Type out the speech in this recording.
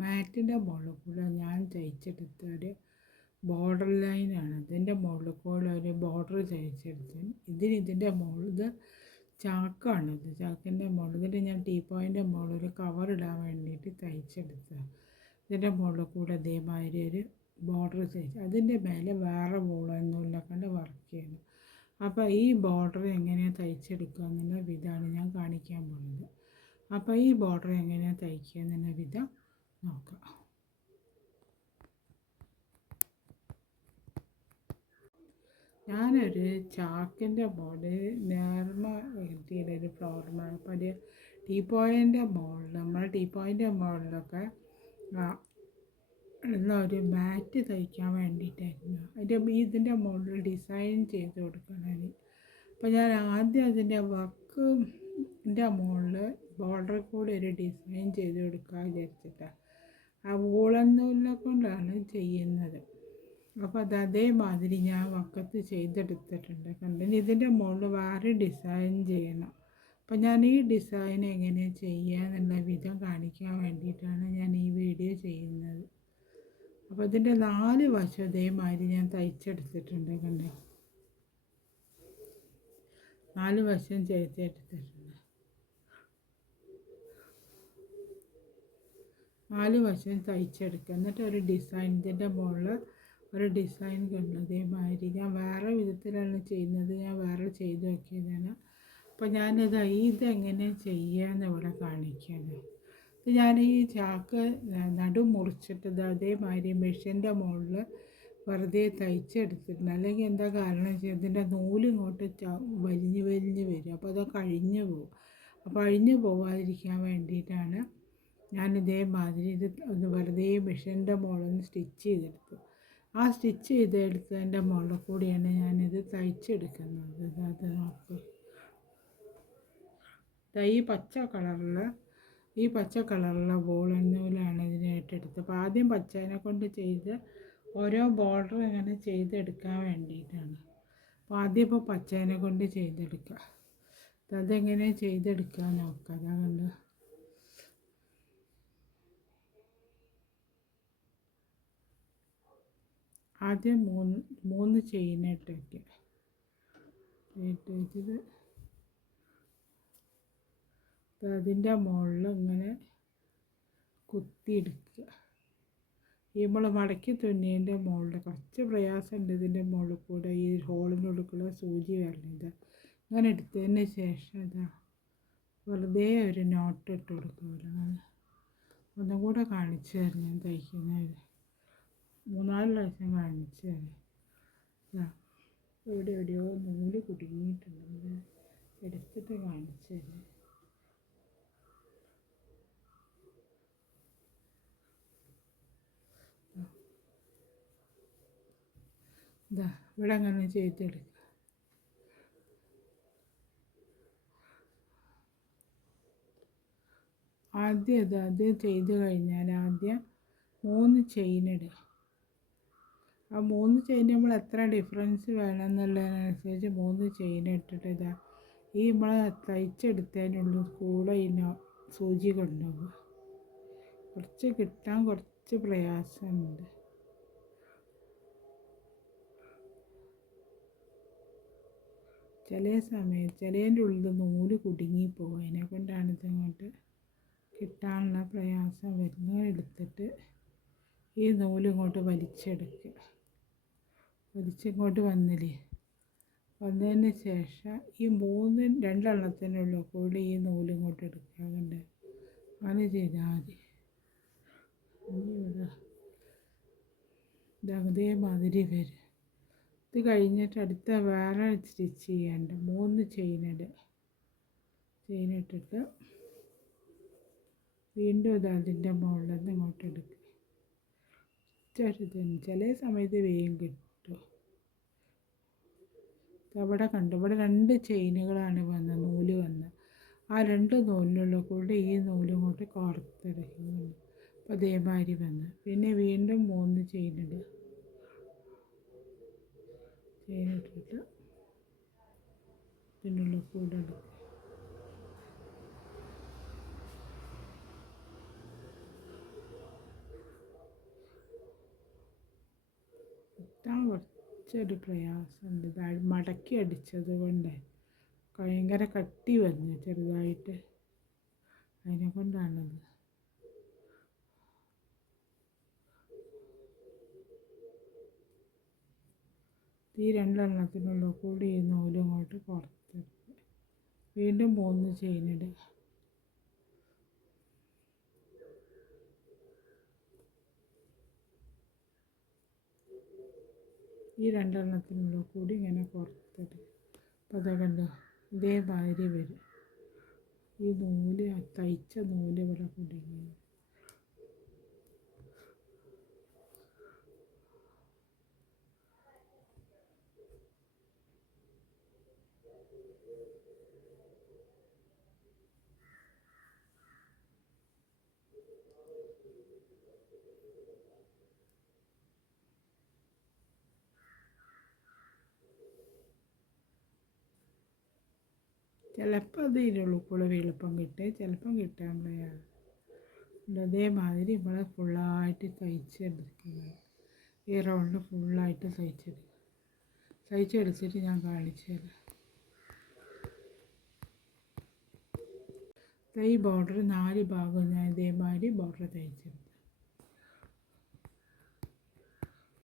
മാറ്റിൻ്റെ മുകളിൽ കൂടെ ഞാൻ തയ്ച്ചെടുത്ത ഒരു ബോർഡർ ലൈനാണ്. ഇതിൻ്റെ മുകളിൽ കൂടെ ഒരു ബോർഡർ തയ്ച്ചെടുത്ത് ഇതിൻ്റെ മുകളിൽ ചാക്കാണിത്. ചാക്കിൻ്റെ മുകളിൽ ഇതിൻ്റെ ഞാൻ ടീപ്പോയിൻ്റെ മുകളിൽ ഒരു കവർ ഇടാൻ വേണ്ടിയിട്ട് തയ്ച്ചെടുത്തതാണ്. ഇതിൻ്റെ മുകളിൽ കൂടെ ഇതേമാതിരി ഒരു ബോർഡർ തയ്ച്ച് അതിൻ്റെ മേലെ വേറെ വൂളൊന്നുമില്ല കൊണ്ട് വർക്ക് ചെയ്യണം. അപ്പോൾ ഈ ബോർഡർ എങ്ങനെയാണ് തയ്ച്ചെടുക്കുക എന്നുള്ള വിധമാണ് ഞാൻ കാണിക്കാൻ പോകുന്നത്. അപ്പോൾ ഈ ബോർഡർ എങ്ങനെയാണ് തയ്ക്കുക എന്നുള്ള വിധം നോക്കാം. ഞാനൊരു ചാക്കിൻ്റെ മോഡൽ നേർമ കിട്ടിയുടെ ഒരു ഫ്ലവർ അപ്പോൾ ഒരു ടീപ്പോയിൻ്റെ മോഡൽ നമ്മൾ ടീപ്പോയിൻ്റെ മോഡലൊക്കെ ഉള്ള ഒരു മാറ്റ് തയ്ക്കാൻ വേണ്ടിയിട്ടായിരുന്നു. ഇതിൻ്റെ മോഡൽ ഡിസൈൻ ചെയ്ത് കൊടുക്കണം. അപ്പോൾ ഞാൻ ആദ്യം അതിൻ്റെ വർക്കിൻ്റെ മുകളിൽ ബോർഡറിൽ കൂടി ഒരു ഡിസൈൻ ചെയ്ത് കൊടുക്കാൻ വിചാരിച്ചിട്ടാണ്. ആ വൂളൻ നൂലിനെ കൊണ്ടാണ് ചെയ്യുന്നത്. അപ്പോൾ അതേമാതിരി ഞാൻ വക്കത്ത് ചെയ്തെടുത്തിട്ടുണ്ട്. കണ്ടിന് ഇതിൻ്റെ മുകളിൽ വേറെ ഡിസൈൻ ചെയ്യണം. അപ്പോൾ ഞാൻ ഈ ഡിസൈൻ എങ്ങനെ ചെയ്യുക എന്നുള്ള വിധം കാണിക്കാൻ വേണ്ടിയിട്ടാണ് ഞാൻ ഈ വീഡിയോ ചെയ്യുന്നത്. അപ്പോൾ ഇതിൻ്റെ 4 വശം ഇതേമാതിരി ഞാൻ തയ്ച്ചെടുത്തിട്ടുണ്ട്. കണ്ടോ, 4 വശം ചെയ്തെടുത്തിട്ടുണ്ട്. 4 വശം തയ്ച്ചെടുക്കുക. എന്നിട്ട് ഒരു ഡിസൈൻ ഇതിൻ്റെ മുകളിൽ ഒരു ഡിസൈൻ കണ്ടു. ഇതേമാതിരി ഞാൻ വേറെ വിധത്തിലാണ് ചെയ്യുന്നത്. ഞാൻ വേറെ ചെയ്ത് നോക്കിയതാണ്. അപ്പോൾ ഇതെങ്ങനെ ചെയ്യാമെന്ന് ഇവിടെ കാണിക്കുകയാണ്. ഞാൻ ഈ ചാക്ക് മുറിച്ചിട്ട് അതേമാതിരി മെഷീൻ്റെ മുകളിൽ വെറുതെ തയ്ച്ചെടുത്തിട്ടുണ്ട്. അല്ലെങ്കിൽ എന്താ കാരണം വെച്ചാൽ ഇതിൻ്റെ നൂലിങ്ങോട്ട് വലിഞ്ഞ് വരും. അപ്പോൾ അത് കഴിഞ്ഞു പോകും. അപ്പോൾ അഴിഞ്ഞു പോകാതിരിക്കാൻ വേണ്ടിയിട്ടാണ് ഞാൻ ഇതേമാതിരി ഇത് വെറുതെ മെഷീൻ്റെ മുകളിൽ സ്റ്റിച്ച് ചെയ്തെടുത്തു. ആ സ്റ്റിച്ച് ചെയ്തെടുത്തതിൻ്റെ മുകളിൽ കൂടിയാണ് ഞാനിത് തയ്ച്ചെടുക്കുന്നത്. അത് നോക്ക്, ഈ പച്ച കളറുള്ള വൂളൻ നൂലാണ് ഇതിനായിട്ടെടുത്തത്. അപ്പോൾ ആദ്യം പച്ചേനെ കൊണ്ട് ചെയ്ത് ഓരോ ബോർഡർ ഇങ്ങനെ ചെയ്തെടുക്കാൻ വേണ്ടിയിട്ടാണ്. അപ്പോൾ ആദ്യം ഇപ്പോൾ പച്ചേനെ കൊണ്ട് ചെയ്തെടുക്കുക. അതെങ്ങനെ ചെയ്തെടുക്കാൻ നോക്കുക. അതാ കണ്ട് ആദ്യം 3 ചെയിനിട്ട് വയ്ക്കുക. വെച്ചിട്ട് അതിൻ്റെ മുകളിൽ ഇങ്ങനെ കുത്തിയെടുക്കുക. ഈ നമ്മൾ മടക്കി തുന്നിയതിൻ്റെ മുകളിൽ കുറച്ച് പ്രയാസമുണ്ട്. ഇതിൻ്റെ മുകളിൽ കൂടെ ഈ ഹോളിൻ്റെ ഉള്ളിൽ കൂടെ സൂചി വരണത് ഇങ്ങനെ എടുത്തതിന് ശേഷം വെറുതെ ഒരു നോട്ട് ഇട്ട് കൊടുക്കുക. ഒന്നും കൂടെ കാണിച്ചു തരാം. ഞാൻ തയ്ക്കുന്നത് 3-4 പ്രാവശ്യം കാണിച്ചു തരാം. എവിടെയോ നൂല് കുടുങ്ങിയിട്ടുണ്ട്. എടുത്തിട്ട് കാണിച്ചു തരാം. ഇവിടെ അങ്ങനെ ചെയ്തെടുക്കുക. ആദ്യം ചെയ്ത് കഴിഞ്ഞാൽ ആദ്യം 3 ചെയിനിടുക. ആ 3 ചെയിൻ നമ്മൾ എത്ര ഡിഫറൻസ് വേണമെന്നുള്ളതിനനുസരിച്ച് 3 ചെയിൻ ഇട്ടിട്ട് ഈ നമ്മൾ തയ്ച്ചെടുത്തതിനുള്ള കൂടെ സൂചി കൊണ്ടുപോകുക. കുറച്ച് കിട്ടാൻ കുറച്ച് പ്രയാസമുണ്ട്. ചിലതിൻ്റെ ഉള്ളിൽ നൂല് കുടുങ്ങിപ്പോകും. അതിനെ കൊണ്ടാണ് ഇതിങ്ങോട്ട് കിട്ടാനുള്ള പ്രയാസം വരുന്നത്. എടുത്തിട്ട് ഈ നൂല് ഇങ്ങോട്ട് വലിച്ചെടുക്കുക. വലിച്ചിങ്ങോട്ട് വന്നതിന് ശേഷം ഈ 2 എണ്ണത്തിനുള്ള കൂടി ഈ നൂല് ഇങ്ങോട്ട് എടുക്കുക. കണ്ട് അങ്ങനെ ചെയ്താൽ മതി. ഇതേമാതിരി വരും. ഇത് കഴിഞ്ഞിട്ട് അടുത്ത വേറെ സ്റ്റിച്ച് ചെയ്യേണ്ട 3 ചെയിനിട്ടിട്ട് വീണ്ടും അതിൻ്റെ മുകളിൽ നിന്ന് ഇങ്ങോട്ട് എടുക്കുക. ചില സമയത്ത് വേഗം കിട്ടും. അവിടെ കണ്ടു, ഇവിടെ 2 ചെയിനുകളാണ് നൂല് വന്നത്. ആ 2 നൂലിനുള്ള കൂടെ ഈ നൂല് ഇങ്ങോട്ട് കോർത്തെടുക്കുന്നുണ്ട്. അപ്പോൾ അതേമാതിരി പിന്നെ വീണ്ടും 3 ചെയിനിടുക. ചെയിനിട്ടിട്ട് ഇതിനുള്ള കൂടെ എടുക്കുക. അടിക്കാൻ കുറച്ചൊരു പ്രയാസമുണ്ട്. മടക്കി അടിച്ചത് കൊണ്ട് ഭയങ്കര കട്ടി വന്നു ചെറുതായിട്ട്, അതിനെ കൊണ്ടാണത്. ഈ രണ്ടെണ്ണത്തിനുള്ളിൽ കൂടി ഈ നൂല് ഇങ്ങോട്ട് പുറത്തെടുക്കുക. വീണ്ടും 3 ചെയിൻ ഇടുക. ഈ രണ്ടെണ്ണത്തിനുള്ളിൽ കൂടി ഇങ്ങനെ പുറത്തെടുക്കുക. അപ്പോൾ അത് കണ്ടോ, ഇതേമാതിരി വരും. ഈ നൂല് തയ്ച്ച നൂല് ഇവിടെ കുടുങ്ങി. ചിലപ്പോൾ അത് ഇതിനുള്ളിൽ കൂടെ എളുപ്പം കിട്ടും, ചിലപ്പം കിട്ടാൻ പ്രയാസം. അതേമാതിരി ഇവിടെ ഫുള്ളായിട്ട് തയ്ച്ചെടുക്കുക. ഈ റൗണ്ട് ഫുള്ളായിട്ട് തയ്ച്ചെടുത്തിട്ട് ഞാൻ കാണിച്ചു തരാം. ഈ ബോർഡർ 4 ഭാഗം ഞാൻ ഇതേമാതിരി ബോർഡർ തയ്ച്ചെടുത്തു.